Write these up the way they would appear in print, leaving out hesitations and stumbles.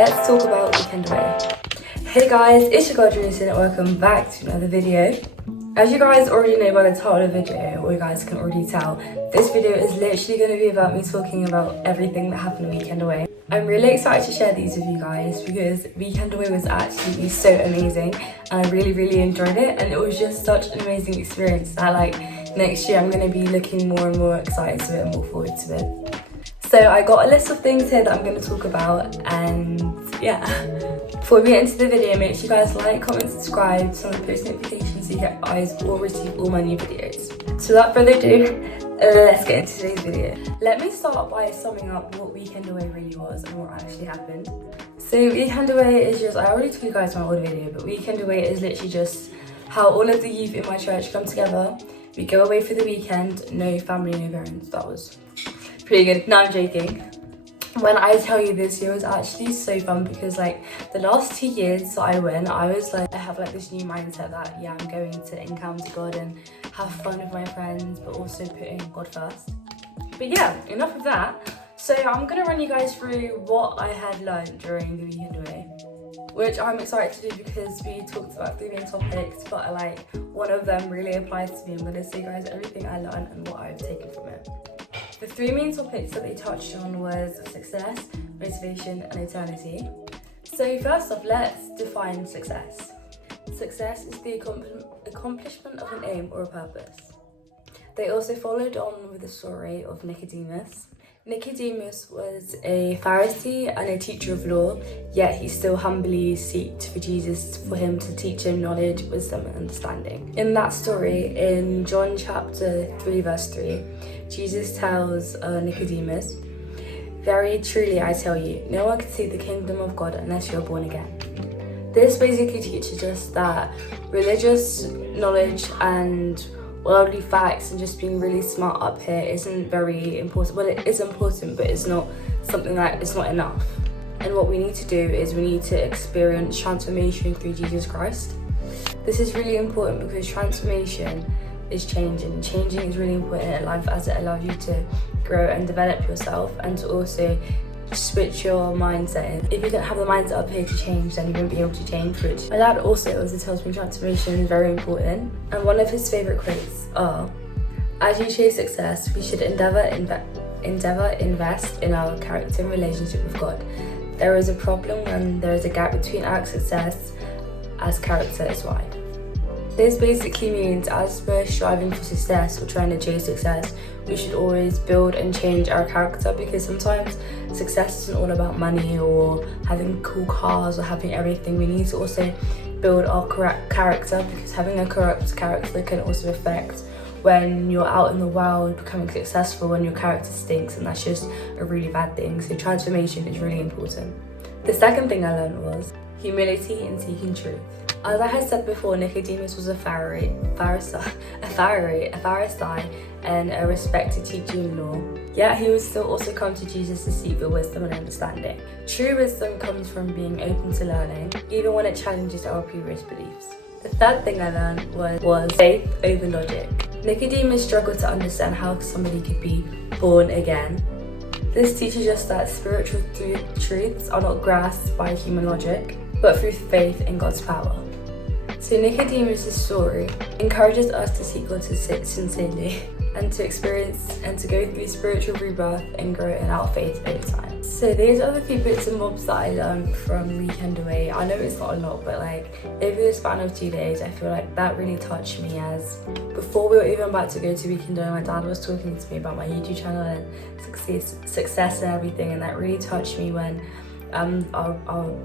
let's talk about weekend away. Hey guys, it's your girl Julian and welcome back to another video. As you guys already know by the title of the video, or you guys can already tell, this video is literally going to be about me talking about everything that happened a weekend away. I'm really excited to share these with you guys because weekend away was actually so amazing and I really enjoyed it, and it was just such an amazing experience that next year I'm going to be looking more and more excited to it and more forward to it. So I got a list of things here that I'm going to talk about, and yeah. Before we get into the video, make sure you guys like, comment, subscribe, turn on post notifications so you guys will receive all my new videos. So without further ado, let's get into today's video. Let me start by summing up what weekend away really was and what actually happened. So weekend away is just, I already told you guys my old video, but weekend away is literally just how all of the youth in my church come together. We go away for the weekend, no family, no parents. That was pretty good. No, I'm joking. When I tell you this year was actually so fun because the last 2 years that I went, I was I have this new mindset that yeah, I'm going to encounter God and have fun with my friends, but also putting God first. But yeah, enough of that. So I'm gonna run you guys through what I had learned during the weekend away, which I'm excited to do because we talked about 3 main topics, but one of them really applies to me. I'm gonna show you guys everything I learned and what I've taken from it. The 3 main topics that they touched on was success, motivation, and eternity. So first off, let's define success. Success is the accomplishment of an aim or a purpose. They also followed on with the story of Nicodemus. Nicodemus was a Pharisee and a teacher of law, yet he still humbly sought for Jesus for him to teach him knowledge, wisdom, and understanding. In that story, in John chapter 3 verse 3, Jesus tells Nicodemus, "Very truly I tell you, no one can see the kingdom of God unless you're born again." This basically teaches us that religious knowledge and worldly facts and just being really smart up here isn't very important. Well, it is important, but it's not something that is not enough. And what we need to do is we need to experience transformation through Jesus Christ. This is really important because transformation is changing. Changing is really important in life as it allows you to grow and develop yourself and to also switch your mindset. If you don't have the mindset up here to change, then you won't be able to change, which my dad also tells me transformation is very important. And one of his favourite quotes are, "As you chase success, we should endeavour invest in our character and relationship with God. There is a problem when there is a gap between our success as character is wide." This basically means as we're striving for success or trying to chase success, we should always build and change our character, because sometimes success isn't all about money or having cool cars or having everything. We need to also build our correct character, because having a corrupt character can also affect when you're out in the world becoming successful when your character stinks, and that's just a really bad thing. So transformation is really important. The second thing I learned was humility in seeking truth. As I had said before, Nicodemus was a Pharisee and a respected teacher in law. Yet he would still also come to Jesus to seek for wisdom and understanding. True wisdom comes from being open to learning, even when it challenges our previous beliefs. The third thing I learned was faith over logic. Nicodemus struggled to understand how somebody could be born again. This teaches us that spiritual truths are not grasped by human logic, but through faith in God's power. So Nicodemus' story encourages us to seek God sincerely and to experience and to go through spiritual rebirth and grow in our faith over time. So these are the few bits and bobs that I learned from weekend away. I know it's not a lot, but over the span of 2 days, I feel that really touched me, as before we were even about to go to weekend away, my dad was talking to me about my YouTube channel and success and everything, and that really touched me when our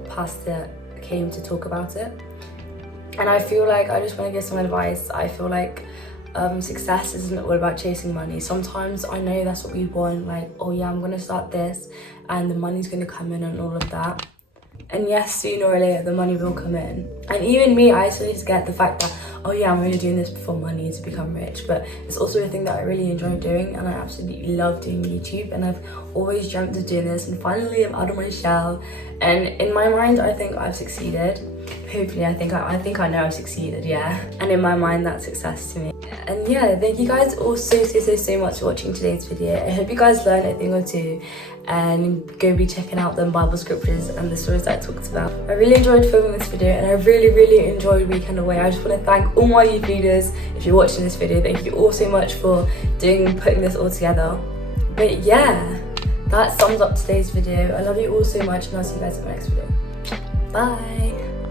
pastor came to talk about it. And I feel I just want to give some advice. I feel success isn't all about chasing money. Sometimes I know that's what we want, oh yeah, I'm going to start this and the money's going to come in and all of that. And yes, sooner or later the money will come in. And even me, I still get the fact that, oh yeah, I'm really doing this for money to become rich. But it's also a thing that I really enjoy doing, and I absolutely love doing YouTube, and I've always dreamt of doing this, and finally I'm out of my shell. And in my mind, I think I've succeeded. hopefully I think I know I've succeeded, yeah. And in my mind, that's success to me. And yeah, thank you guys all so much for watching today's video. I hope you guys learned a thing or two and go be checking out them Bible scriptures and the stories that I talked about. I really enjoyed filming this video and I really enjoyed Weekend Away. I just want to thank all my youth leaders. If you're watching this video, thank you all so much for putting this all together. But yeah, that sums up today's video. I love you all so much and I'll see you guys in the next video. Bye.